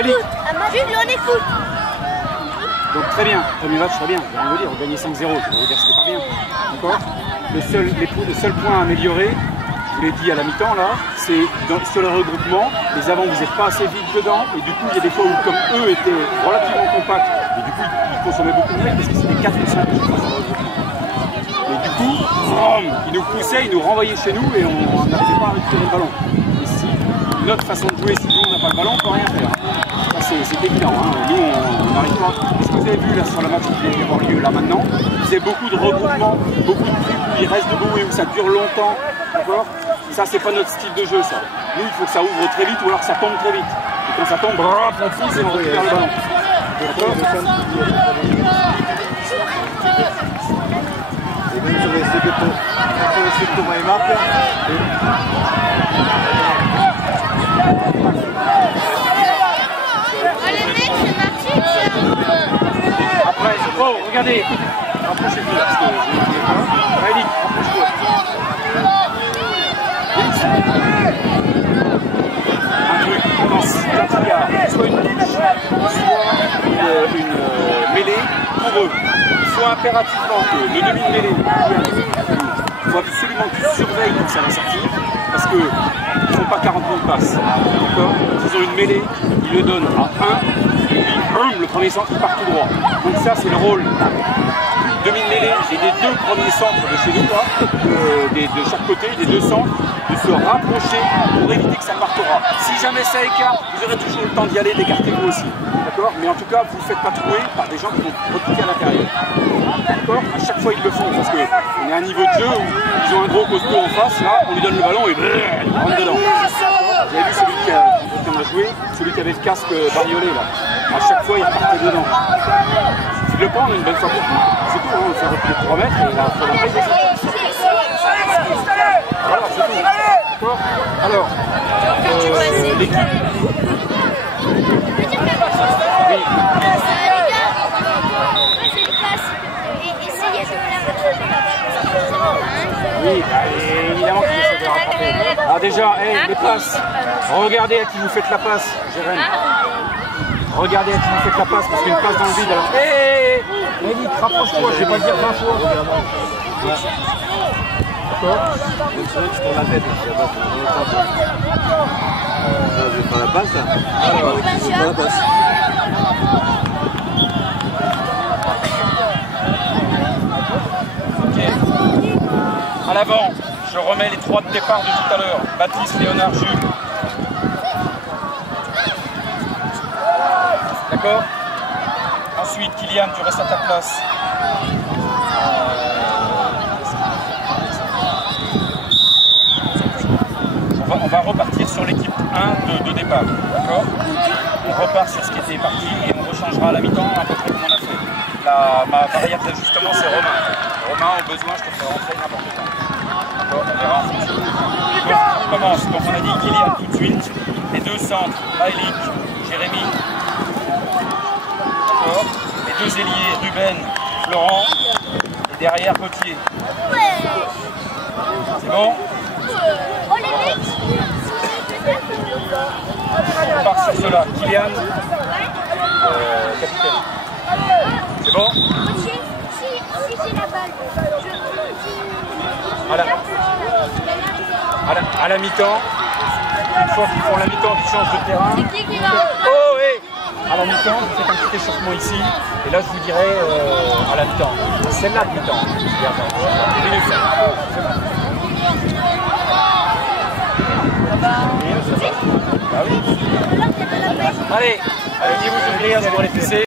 écoute. Jules, on écoute. Donc très bien, premier match très bien, je vais rien vous dire, vous gagnez 5-0, je vais vous dire que c'était pas bien. D'accord. Le seul point à améliorer, je vous l'ai dit à la mi-temps là, c'est sur le regroupement, les avants vous n'êtes pas assez vite dedans, et du coup il y a des fois où comme eux étaient relativement compacts, et du coup ils consommaient beaucoup de mecs parce que c'était 4 ou 5 sur le regroupement. Et du coup, ils nous poussaient, ils nous renvoyaient chez nous et on n'arrivait pas à récupérer le ballon. Et si notre façon de jouer, si nous on n'a pas le ballon, on ne peut rien faire. C'est évident, hein. Nous on n'arrive pas. Ce que vous avez vu là sur le match qui vient d'avoir lieu là maintenant, c'est beaucoup de regroupements, beaucoup de trucs où ils restent debout et où ça dure longtemps. D'accord. Ça c'est pas notre style de jeu ça. Nous il faut que ça ouvre très vite ou alors que ça tombe très vite. Et quand ça tombe, on pousse et on récupère le ballon. D'accord. Après, oh, regardez, rapprochez-vous là, parce que je ne sais pas. Maëlik, rapproche-toi. Un truc, quand il y a soit une touche, soit une mêlée pour eux. Il faut impérativement que le demi-mêlée, il faut absolument qu'ils surveillent quand ça va sortir, parce qu'ils ne font pas 40 000 passes. D'accord. Ils ont une mêlée, ils le donnent à 1, et puis le premier centre il part tout droit. Donc ça c'est le rôle demi-mêlée et des deux premiers centres de chez nous, là, de chaque côté, des deux centres, de se rapprocher pour éviter que ça parte au ras. Si jamais ça écarte, vous aurez toujours le temps d'y aller, d'écarter vous aussi. D'accord. Mais en tout cas, vous ne faites pas trouer par des gens qui vont repiquer à l'intérieur. D'accord. À chaque fois ils le font parce qu'on est à un niveau de jeu où ils ont un gros costaud en face, là, on lui donne le ballon et il rentre dedans. Vous avez vu celui qui a joué, celui qui avait le casque bariolé là. À chaque fois il repartait dedans. Si le prend, on a une bonne fois pour tout. C'est tout, hein, on fait reculer de 3 mètres et là, il faut la payer. Voilà, c'est tout. D'accord. Alors, l'équipe. Oui. Oui, évidemment qu'il essaie de le rattraper. Alors déjà, les passes, regardez à qui vous faites la passe, Jérém. Regardez à qui vous faites la passe, parce qu'une passe dans le vide, alors... Maëlik, rapproche-toi, je vais pas le dire 20 fois. D'accord. Tu tournes la tête. Je vais faire la passe, là. Alors, je vais faire la passe. À l'avant, je remets les 3 de départ de tout à l'heure. Baptiste, Léonard, Jules. D'accord. Ensuite, Kylian, tu restes à ta place. On va repartir sur l'équipe 1 de départ. D'accord. On repart sur ce qui était parti et on rechangera à la mi-temps à peu près comme on a fait. Ma variable d'ajustement, c'est Romain. Romain, au besoin, je te ferai rentrer n'importe quand. D'accord, on verra en fonction. Donc, on commence. Donc, on a dit Kylian tout de suite. Les deux centres, Maëlik, Jérémy. D'accord. Les deux ailiers, Ruben, Florent. Et derrière, Gauthier. C'est bon? On part sur cela. Kylian, capitaine. C'est bon? À la mi-temps, une fois qu'ils font la mi-temps, qu'ils changent de terrain. Oh, hey! À la mi-temps, vous faites un petit échauffement ici, et là je vous dirai à la mi-temps. C'est là de mi-temps. Allez, allez, vous ouvrir pour les PC.